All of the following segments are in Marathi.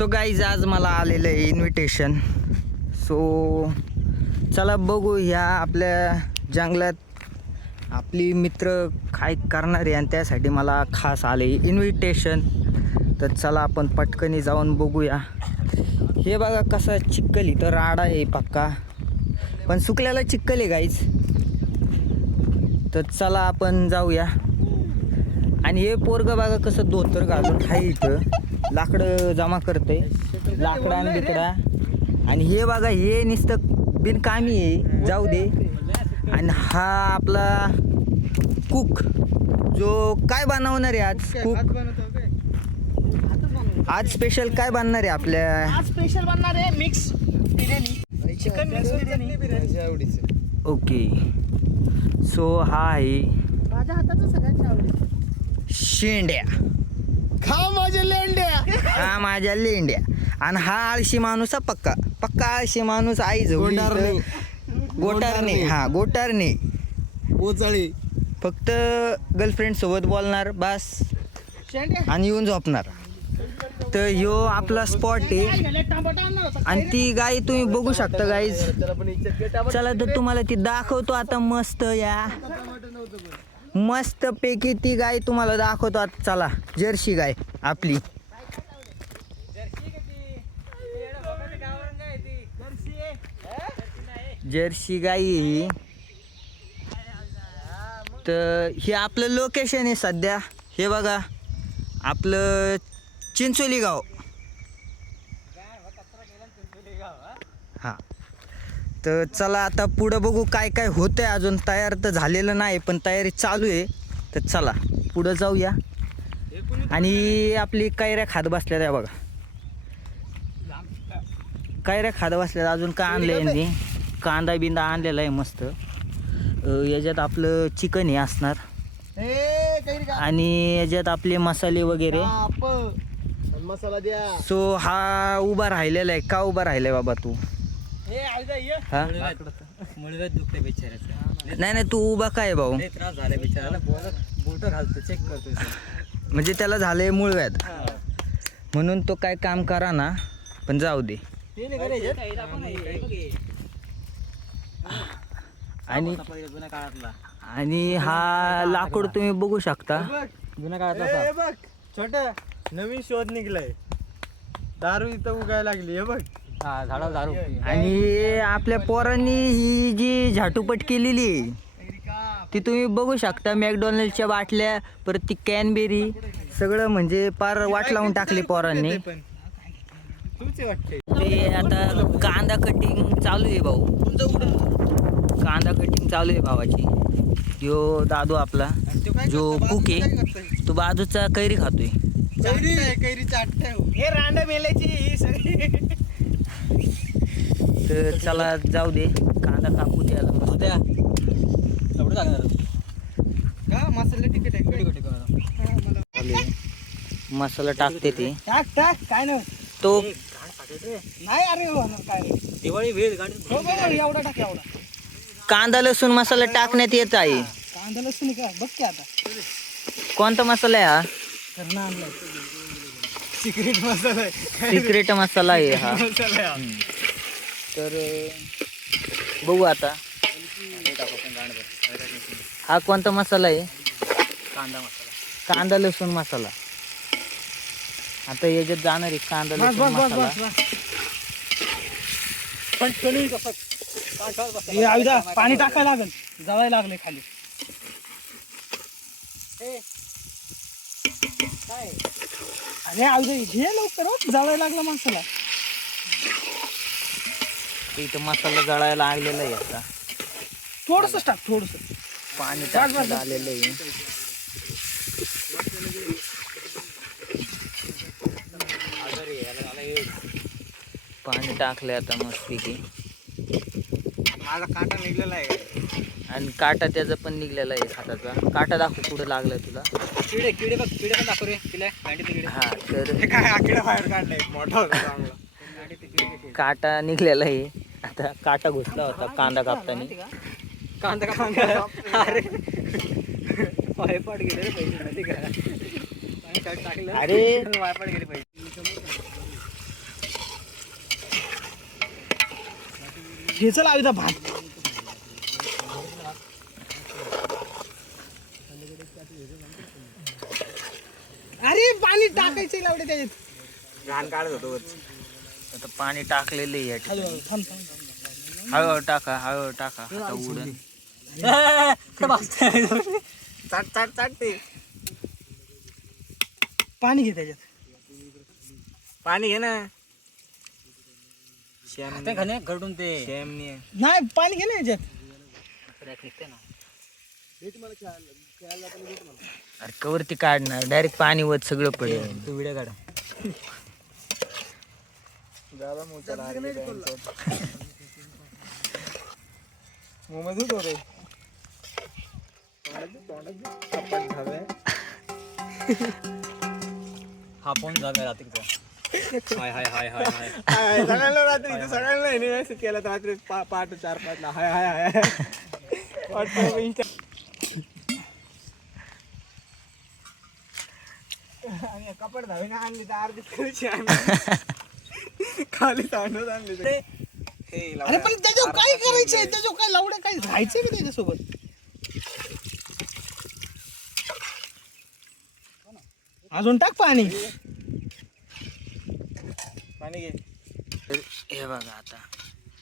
सो गाईज आज मला आलेलं आहे इन्व्हिटेशन. सो चला बघू ह्या आपल्या जंगलात आपली मित्र काय करणार आहे आणि त्यासाठी मला खास आले इन्व्हिटेशन. तर चला आपण पटकनी जाऊन बघूया. हे बघा कसा चिखल इथं राडा आहे पक्का, पण सुकल्याला चिखल आहे गाईज. तर चला आपण जाऊया. आणि हे पोरगं बघा कसं धोतर घालून आहे इथं लाकडं जमा करते, लाकडा आणि बिकडा. आणि हे बघा हे नुसतं बिनकामी आहे, जाऊ दे. आणि हा आपला कुक जो काय बनवणार आहे आज. कुक आज स्पेशल काय बनणार आहे आपल्या. आज स्पेशल बनणार आहे mix biryani, chicken mix biryani. Okay. So हा आहे माझ्या हाताचं सगळ्यांच्या आवडीचं शेंड्या. खा माझ्या लेंड्या. हा माझ्या लेंड्या. आणि हा आळशी माणूस पक्का पक्का आळशी माणूस आई जवळ गोटारणे. हा गोटारणे ओचाळी. फक्त गर्लफ्रेंड सोबत बोलणार बस आणि येऊन झोपणार. तर ह्यो आपला स्पॉट आहे. आणि ती गाय तुम्ही बघू शकता गाईज. चला तर तुम्हाला ती दाखवतो आता मस्त. या मस्त पैकी ती गाय तुम्हाला दाखवतो आता. चला जर्सी गाय आपली. जर्सी गाय ही. तर हे आपलं लोकेशन आहे सध्या. हे बघा आपलं चिंचोली गाव. हां तर चला आता पुढं बघू काय काय होतंय. अजून तयार तर झालेलं नाही पण तयारी चालू आहे. तर चला पुढं जाऊया. आणि आपली कैऱ्या खात बसल्या त्या बघा. कैऱ्या खात बसल्या. अजून काय आणलं यांनी, कांदा बिंदा आणलेला आहे मस्त. याच्यात आपलं चिकन हे असणार आणि याच्यात आपले मसाले वगैरे. मसाला द्या. सो हा उभा राहिलेला आहे. का उभा राहिलाय बाबा तू. हा नाही नाही तू उभा काय भाऊ. बोट घालतो चेक करतो. म्हणजे त्याला झालंय मूळव्याध म्हणून तो काय काम करा ना. पण जाऊ दे. आणि हा लाकूड तुम्ही बघू शकता. जुन्या काळातला बघ छोट्या नवीन शोध निघलाय. दारू इथं उगायला लागली हे बघ. हा झाडा दारू. आणि आपल्या पोरांनी ही जी झाटूपट केलेली आहे ती तुम्ही बघू शकता. मॅकडॉनल्डच्या बाटल्या परत ती कॅनबेरी सगळं म्हणजे पार वाट लावून टाकली पोरांनी. ते आता कांदा कटिंग चालू आहे भाऊ. कांदा कटिंग चालू आहे भावाची. यो दादू आपला जो कुक आहे तो बाजूचा कैरी खातोय. कैरी चाटते हे रांड मेल्याची ही सगळी. तर चला जाऊ दे. कांदा कापू द्यायला का मसाला तिकीट आहे. मसाला टाकते ते. टाक टाक काय नाही तो नाही. अरे काय दिवाळी वेळ एवढा टाक एवढा. कांदा लसूण मसाला टाकण्यात येत आहे. कांदा लसूण काय बघ की आता कोणता मसाला आहे हा. करणं आणलाय सिक्रेट मसाला आहे. सिक्रेट मसाला आहे हा. मसाला तर बघू आता हा कोणता मसाला आहे. कांदा मसाला. कांदा लसूण मसाला. आता याच्यात जाणार आहे कांदा लसूण मसाला. पण पाणी टाकायला लागल. जळायला लागले खाली. अरे आयुधा घे लवकर जळायला लागला मसाला. इथं मसाला जळायला लागलेला आहे. आता थोडस टाक थोडस पाणी टाकायला आलेलं आहे. पाणी टाकलंय आता मस्तपैकी. माझा काटा निघलेला आहे. आणि काटा त्याचा पण निघलेला आहे हाताचा. काटा दाखव कुठं लागलाय तुला. किडे किडे बघ. किडे पण दाखव रे तिला. हा तर काय आकडा बाहेर काढलाय मोठा होता चांगला. काटा निघलेला आहे. आता काटा घुसला होता कांदा कापताना. कांदा कांदा अरे वायपाट गेले रे पैसे. अरे वायपाट गेले पैसे. ठेचा लाविता भात. अरे पाणी टाकायचं लावडे त्याच्यात. घाण काढत होतो आता पाणी टाकलेलं आहे या ठिकाणी. हळूहळू थांब थांब. हळूहळू टाका आता उडन. चाट चाट चाट ते पाणी घे त्याच्यात. पाणी घे ना. घडून ते नाही पाणी घे ना याच्यात. अरे कवरती काढणार डायरेक्ट पाणी वत सगळं पडेल. तू व्हिडिओ काढ. मोमोज होतो रे. हा फोन जागा रात्रीचा. हाय हाय हाय हाय हाय. सगळ्यांना रात्री सगळ्यांना व्यवस्थित केला रात्री 4-5 ला. हाय हाय हाय. आणि कपड धावे ना आणली तर अर्धी खायची आणली. खाली तांडूच आणली. अरे पण त्याच्यावर काय करायचंय? त्याच्यावर काय लावडे काय राहायचंय का त्याच्यासोबत? अजून टाक पाणी. पाणी घे. हे बघा आता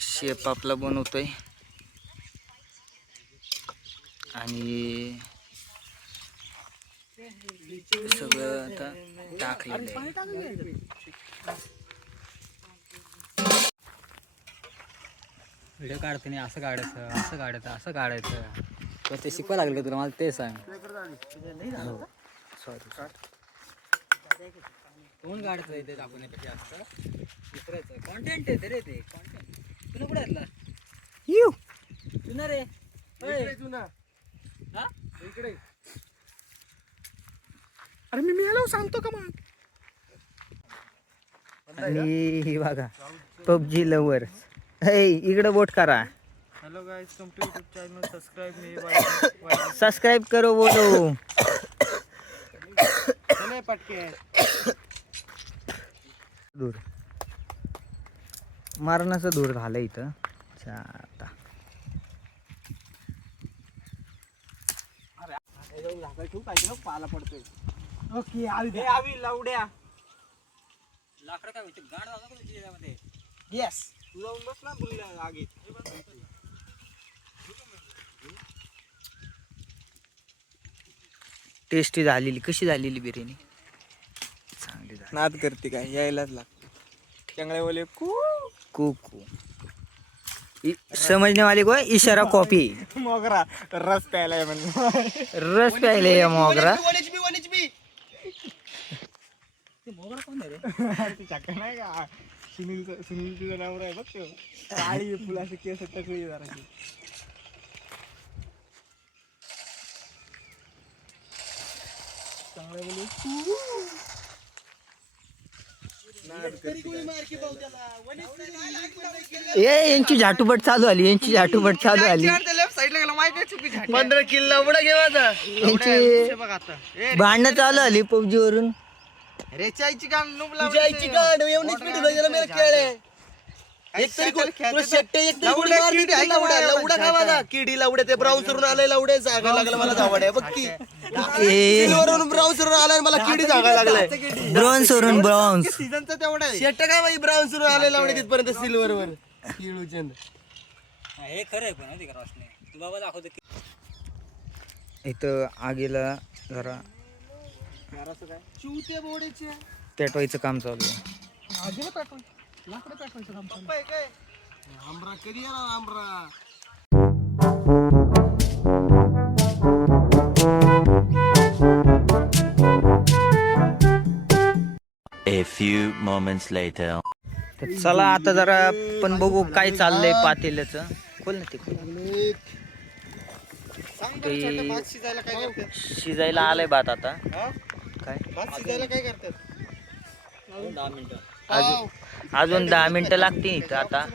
शेप आपला बनवतोय आणि सगळं आता टाकलेलं आहे. व्हिडिओ काढते नाही असं काढायचं असं काढायचं असं काढायचं. ते शिकवायला लागलं तुला, मला ते सांग. सॉरी कोण काढतं ते दाखवण्यापेक्षा असतं दुसऱ्याचं कॉन्टेंट आहे रे. ते कॉन्टेंट तुला कुठे घातला येऊ तुला रे. हा इकडे. अरे मी याला सांगतो का मग. आणि हे बघा पबजी लवर. हे इकडे बोट करा. Hello guys, come to YouTube channel. Subscribe subscribe करो बोलो. चले पटके. दूर मारणाचं दूर झालं इथं. आता पाला पडतोय. ओके आवी आवी लावड्या. लाकडं काय होते गाड झालं का तुझ्या याच्यामध्ये. येस. तू जाऊन बस ना बुलल्या आगीत. टेस्टी झालेली. कशी झालेली बिर्याणी? चांगली झाली. नाद करते काय, यायलाच लागते. चांगले बोले कुकू समझने वाले को इशारा कॉपी. मोगरा रस प्यायलाय म्हणजे. रस प्यायले या मोगरा. मोगरा कोण आहे रे. ते चक्का नाही का सुनील तुझं नाव आहे बघ. तो काळी फुलाचे केस टकळी जराशी. चांगले बोले यांची झाटूपट चालू आली. यांची झाटूपट चालू आली. 15 किलो उडा घे माझा. यांची भांडणं चालू आली पबजी वरून. रेचायची काम नुब लावली. रेचायची गाड एवढीच पिढी बघायला मला खेळ. एक तरी तुला शेट्टे एक तरी गोळी मारली की लावडा लावडा खावाला. किडी लावडे ते ब्राउन्सरून आले लावडे जागा लागला मला जावडे बघ की. सिल्वरवरून ब्राउन्सरून आलाय मला किडी जागा लागलाय. ब्रॉन्झ वरून ब्रॉन्झ. सीझनचा तेवढा शेट्ट काय बाई ब्राउन्सरून आले लावडे तिथपर्यंत सिल्वरवर. किळूचंद हे खरं आहे पण माहिती का रोशनी. तू बाबा दाखवतो इथं आगीला जरा चिवते बोडेचे पेटवायचं काम चालू आहे. आजीला पाठवायचं. लाकडं पाठवायचं काम चालू. पप्पा काय आमरा कधी येणार आमरा. A few moments later. तर चला आता जरा पण बघू काय चाललंय पातेल्याचं. खोल ना ते खोल. ते भात शिजायला काय करतात. शिजायला आलंय भात आता. हा? काय भात शिजायला काय करतात. 10 मिनिटं. अजून 10 मिनिटं लागतील इथं. आता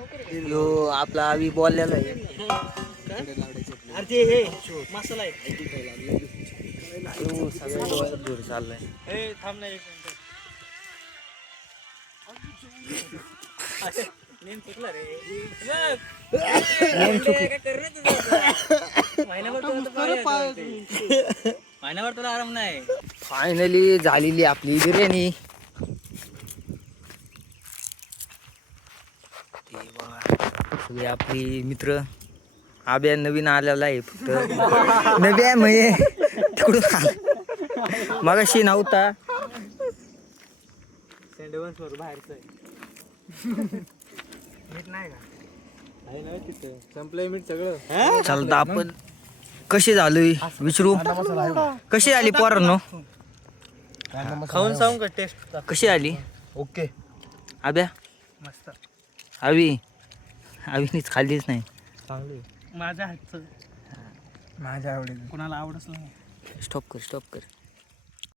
यो आपला आवी बोललेला आहे. अरे ते हे मसाला आहे. यो सगळं दूर चाललंय. हे थांब ना एक मिनिट. नेम चुकला रे नेम महिन्याभर तुला आराम नाही. फायनली झालेली आपली बिर्याणी. ते बघा सगळे आपली मित्र. आब्या नवीन आलेला आहे फक्त नव्या म्हणजे तिकडून आला. मगाशी नव्हता. संपलंय मीठ सगळं. चालतं आपण कशी झाली विचारू. कशी आली पोरांनो खाऊन सांगू का टेस्ट कशी आली ओके. आब्या मस्त. आवीनीच खाल्लीच नाही. चांगली माझ्या हातचं माझ्या आवडीचं कोणाला आवडच नाही. स्टॉप कर